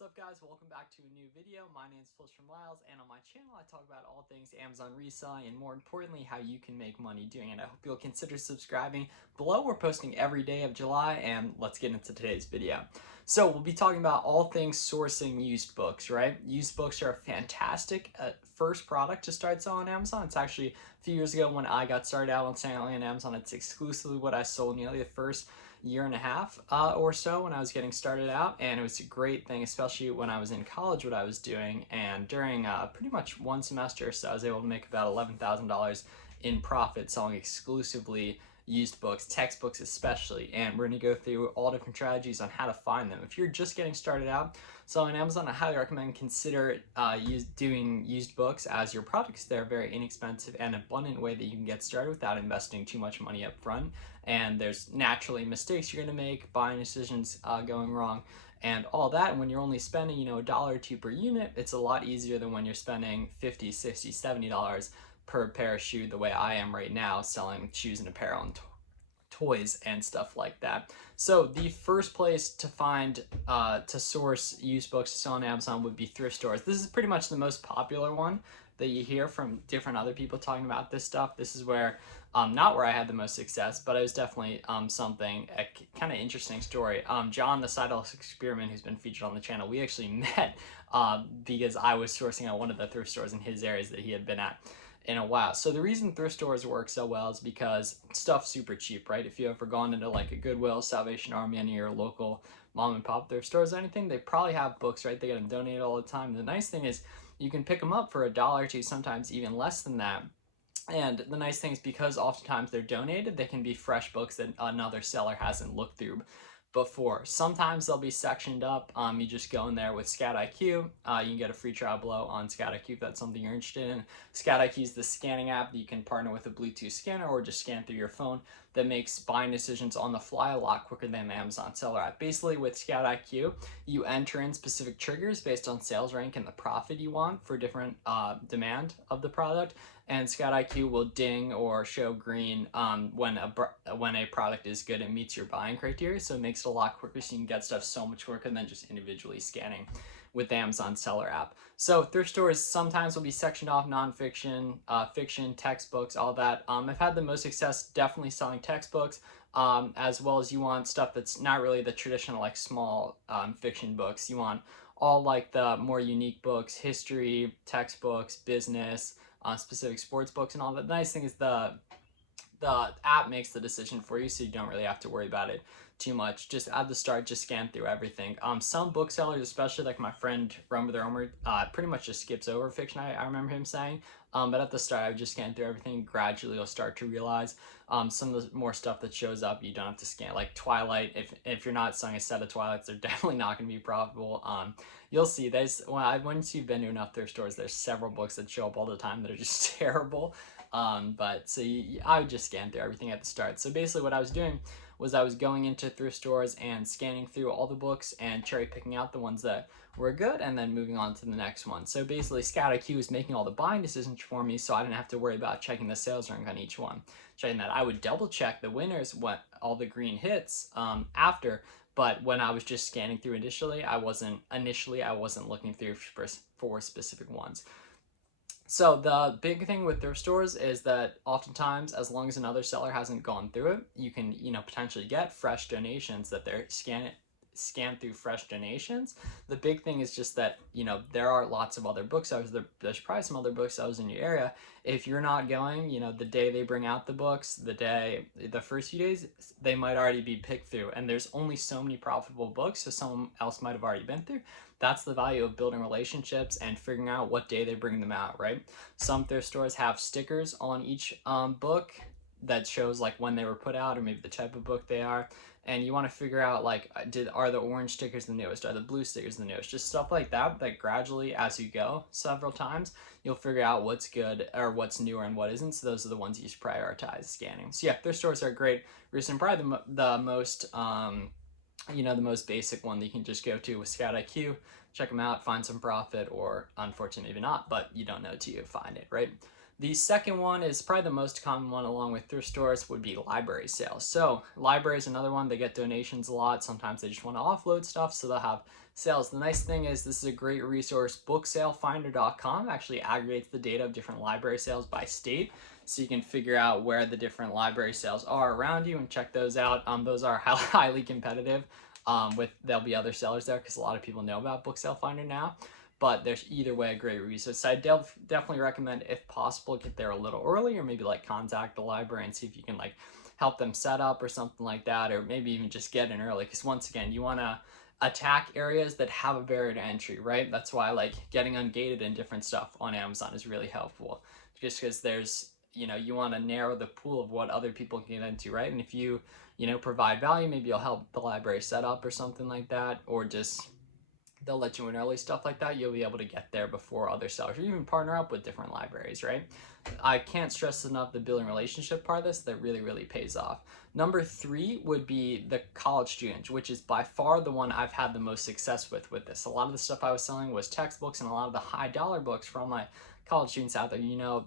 What's up guys, welcome back to a new video. My name is Miles and on my channel I talk about all things Amazon reselling and more importantly how you can make money doing it. I hope you'll consider subscribing. Below we're posting every day of July and let's get into today's video. So we'll be talking about all things sourcing used books, right? Used books are a fantastic first product to start selling on Amazon. It's actually a few years ago when I got started out on selling on Amazon. It's exclusively what I sold nearly the first year and a half or so when I was getting started out, and it was a great thing, especially when I was in college, what I was doing. And during pretty much one semester, so I was able to make about $11,000 in profit selling exclusively used books, textbooks especially, and we're going to go through all different strategies on how to find them. If you're just getting started out selling on Amazon, I highly recommend consider doing used books as your products. They're a very inexpensive and abundant way that you can get started without investing too much money up front, and there's naturally mistakes you're going to make, buying decisions going wrong, and all that. And when you're only spending, a dollar or two per unit, it's a lot easier than when you're spending $50, $60, $70 per pair of shoe the way I am right now selling shoes and apparel and toys and stuff like that. So the first place to find to source used books to sell on Amazon would be thrift stores. This is pretty much the most popular one that you hear from different other people talking about this stuff. This is where not where I had the most success, but it was definitely something, a kind of interesting story. John, the Sidehulk Experiment, who's been featured on the channel, we actually met because I was sourcing at one of the thrift stores in his areas that he had been at in a while. So the reason thrift stores work so well is because stuff's super cheap, right? If you ever gone into like a Goodwill, Salvation Army, any of your local mom and pop thrift stores or anything, they probably have books, right? They get them donated all the time. The nice thing is you can pick them up for $1 or $2, sometimes even less than that. And the nice thing is because oftentimes they're donated, they can be fresh books that another seller hasn't looked through before. Sometimes they'll be sectioned up. You just go in there with Scout IQ. You can get a free trial below on Scout IQ if that's something you're interested in. Scout IQ is the scanning app that you can partner with a Bluetooth scanner or just scan through your phone that makes buying decisions on the fly a lot quicker than the Amazon seller app. Basically, with Scout IQ, you enter in specific triggers based on sales rank and the profit you want for different demand of the product, and Scout IQ will ding or show green when a product is good and meets your buying criteria. So it makes it a lot quicker, so you can get stuff so much quicker than just individually scanning with the Amazon seller app. So thrift stores sometimes will be sectioned off nonfiction, fiction, textbooks, all that. I've had the most success definitely selling textbooks, as well as you want stuff that's not really the traditional like small fiction books. You want all like the more unique books, history, textbooks, business, specific sports books and all that. The nice thing is the app makes the decision for you, so you don't really have to worry about it too much. Just at the start, just scan through everything. Some booksellers, especially like my friend Rumber the Romer, pretty much just skips over fiction, I remember him saying. But at the start, I would just scan through everything. Gradually, you'll start to realize some of the more stuff that shows up, you don't have to scan. Like Twilight, if you're not selling a set of Twilights, they're definitely not going to be profitable. You'll see there's, once you've been to enough thrift stores, there's several books that show up all the time that are just terrible. I would just scan through everything at the start. So basically what I was doing was I was going into thrift stores and scanning through all the books and cherry picking out the ones that were good and then moving on to the next one. So basically Scout IQ was making all the buying decisions for me, so I didn't have to worry about checking the sales rank on each one. Checking that, I would double check the winners, what all the green hits after, but when I was just scanning through initially, I wasn't looking through for specific ones. So the big thing with thrift stores is that oftentimes, as long as another seller hasn't gone through it, you can, potentially get fresh donations that they're scan through fresh donations. The big thing is just that, there are lots of other booksellers. There's probably some other booksellers in your area. If you're not going, the day they bring out the books, the first few days, they might already be picked through, and there's only so many profitable books, so someone else might have already been through. That's the value of building relationships and figuring out what day they bring them out, right? Some thrift stores have stickers on each book that shows like when they were put out or maybe the type of book they are. And you want to figure out like, are the orange stickers the newest? Are the blue stickers the newest? Just stuff like that, that gradually as you go several times, you'll figure out what's good or what's newer and what isn't. So those are the ones you should prioritize scanning. So yeah, thrift stores are great. Recent, probably the most, the most basic one that you can just go to with Scout IQ, check them out, find some profit, or unfortunately maybe not, but you don't know till you find it, right? The second one is probably the most common one along with thrift stores would be library sales. So library is another one. They get donations a lot. Sometimes they just want to offload stuff, so they'll have sales. The nice thing is this is a great resource. Booksalefinder.com actually aggregates the data of different library sales by state, so you can figure out where the different library sales are around you and check those out. Those are highly competitive. There'll be other sellers there because a lot of people know about Book Sale Finder now. But there's either way a great resource. So I definitely recommend, if possible, get there a little early, or maybe like contact the library and see if you can like help them set up or something like that, or maybe even just get in early. Because once again, you want to attack areas that have a barrier to entry, right? That's why like getting ungated and different stuff on Amazon is really helpful, just because there's, you want to narrow the pool of what other people can get into, right? And if you provide value, maybe you'll help the library set up or something like that, or just they'll let you in early, stuff like that. You'll be able to get there before other sellers, or even partner up with different libraries, right? I can't stress enough the building relationship part of this. That really, really pays off. Number 3 would be the college student, which is by far the one I've had the most success with this. A lot of the stuff I was selling was textbooks, and a lot of the high dollar books from my college students out there.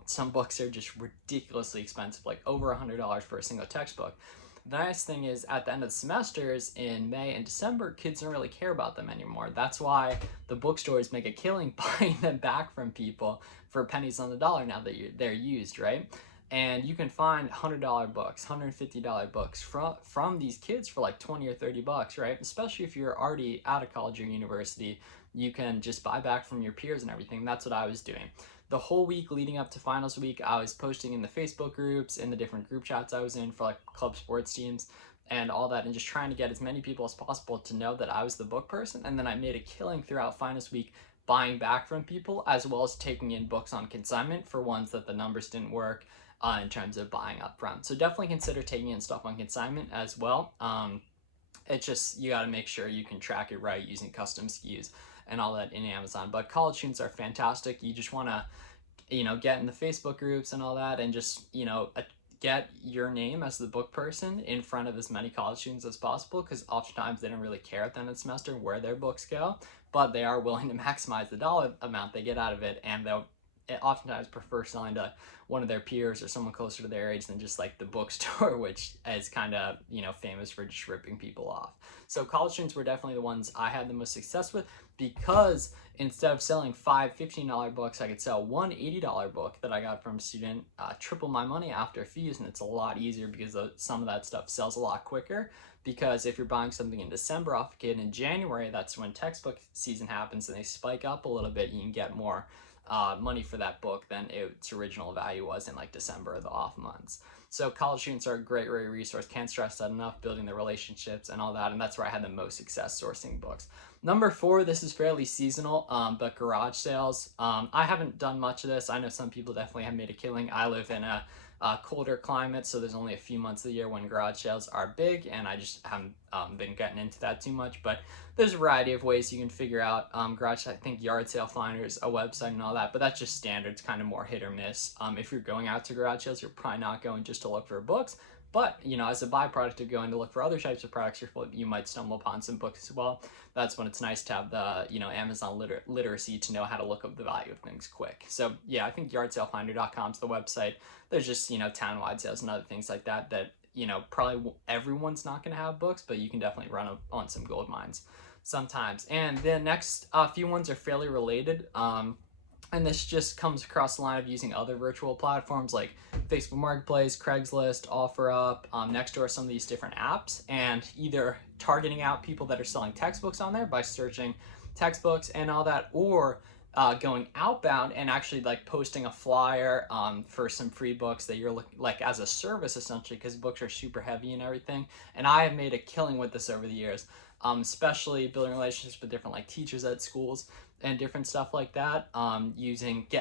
Some books are just ridiculously expensive, like over $100 for a single textbook. The nice thing is, at the end of the semesters in May and December, kids don't really care about them anymore. That's why the bookstores make a killing buying them back from people for pennies on the dollar now that they're used, right? And you can find $100 books, $150 books from these kids for like 20 or 30 bucks, right? Especially if you're already out of college or university, you can just buy back from your peers and everything. That's what I was doing. The whole week leading up to finals week, I was posting in the Facebook groups, in the different group chats I was in for like club sports teams and all that, and just trying to get as many people as possible to know that I was the book person. And then I made a killing throughout finals week buying back from people, as well as taking in books on consignment for ones that the numbers didn't work in terms of buying up front. So definitely consider taking in stuff on consignment as well. It's just, you got to make sure you can track it right using custom SKUs and all that in Amazon. But college students are fantastic. You just want to, get in the Facebook groups and all that, and just, get your name as the book person in front of as many college students as possible, because oftentimes they don't really care at the end of the semester where their books go, but they are willing to maximize the dollar amount they get out of it, and they'll oftentimes prefer selling to one of their peers or someone closer to their age than just like the bookstore, which is kind of, famous for just ripping people off. So college students were definitely the ones I had the most success with, because instead of selling 5 $15 books, I could sell one $80 book that I got from a student, triple my money after fees. And it's a lot easier because some of that stuff sells a lot quicker. Because if you're buying something in December off a kid, in January, that's when textbook season happens and they spike up a little bit. You can get more money for that book than its original value was in like December, the off months. So college students are a great resource. Can't stress that enough, building the relationships and all that. And that's where I had the most success sourcing books. Number 4, this is fairly seasonal, but garage sales. I haven't done much of this. I know some people definitely have made a killing. I live in a colder climate, so there's only a few months of the year when garage sales are big, and I just haven't been getting into that too much. But there's a variety of ways you can figure out garage. I think Yard Sale Finder's a website and all that, but that's just standard. It's kind of more hit or miss. If you're going out to garage sales, you're probably not going just to look for books. But, as a byproduct of going to look for other types of products, you might stumble upon some books as well. That's when it's nice to have the, Amazon literacy to know how to look up the value of things quick. So, yeah, I think yardsalefinder.com is the website. There's just, town-wide sales and other things like that, probably everyone's not going to have books, but you can definitely run on some gold mines sometimes. And the next few ones are fairly related. And this just comes across the line of using other virtual platforms like Facebook Marketplace, Craigslist, OfferUp, Nextdoor, some of these different apps, and either targeting out people that are selling textbooks on there by searching textbooks and all that, or going outbound and actually like posting a flyer for some free books that you're like as a service essentially, because books are super heavy and everything. And I have made a killing with this over the years, especially building relationships with different like teachers at schools and different stuff like that.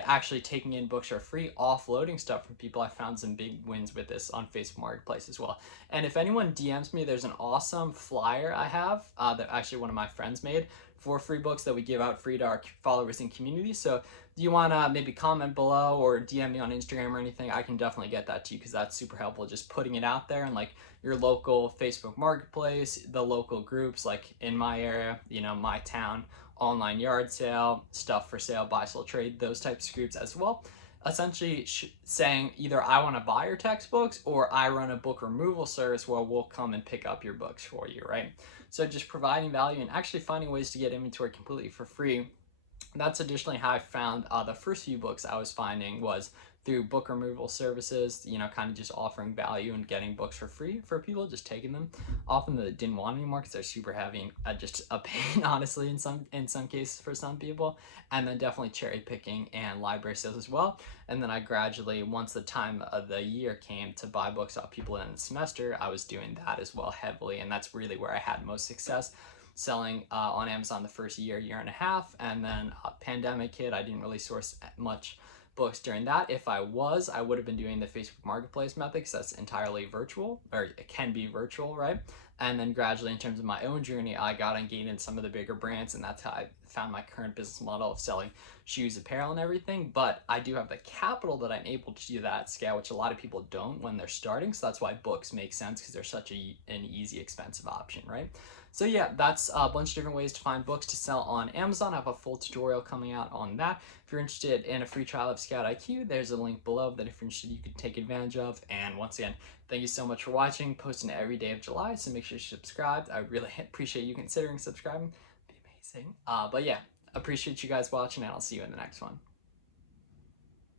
Actually taking in books for free, offloading stuff from people. I found some big wins with this on Facebook Marketplace as well. And if anyone DMs me, there's an awesome flyer I have that actually one of my friends made for free books that we give out free to our followers and community. So do you want to maybe comment below or DM me on Instagram or anything? I can definitely get that to you, because that's super helpful, just putting it out there in like your local Facebook Marketplace, the local groups like in my area, my town, online yard sale, stuff for sale, buy, sell, trade, those types of groups as well. essentially saying either I want to buy your textbooks or I run a book removal service where we'll come and pick up your books for you, right? So just providing value and actually finding ways to get inventory completely for free. That's additionally how I found the first few books I was finding was through book removal services, kind of just offering value and getting books for free for people, just taking them. Often they didn't want anymore because they're super heavy and just a pain, honestly, in some cases for some people. And then definitely cherry picking and library sales as well. And then I gradually, once the time of the year came to buy books off people in the semester, I was doing that as well heavily. And that's really where I had most success selling on Amazon the first year and a half, and then pandemic hit. I didn't really source much books during that. If I was, I would have been doing the Facebook Marketplace method because that's entirely virtual, or it can be virtual, right? And then gradually, in terms of my own journey, I got engaged in some of the bigger brands, and that's how I found my current business model of selling shoes, apparel, and everything. But I do have the capital that I'm able to do that at scale, which a lot of people don't when they're starting. So that's why books make sense, because they're such an easy, expensive option, right? So yeah, that's a bunch of different ways to find books to sell on Amazon. I have a full tutorial coming out on that. If you're interested in a free trial of Scout IQ, there's a link below that if you're interested, you can take advantage of. And once again, thank you so much for watching. Posting every day of July, so make sure you're subscribed. I really appreciate you considering subscribing. It'd be amazing. But yeah, appreciate you guys watching, and I'll see you in the next one.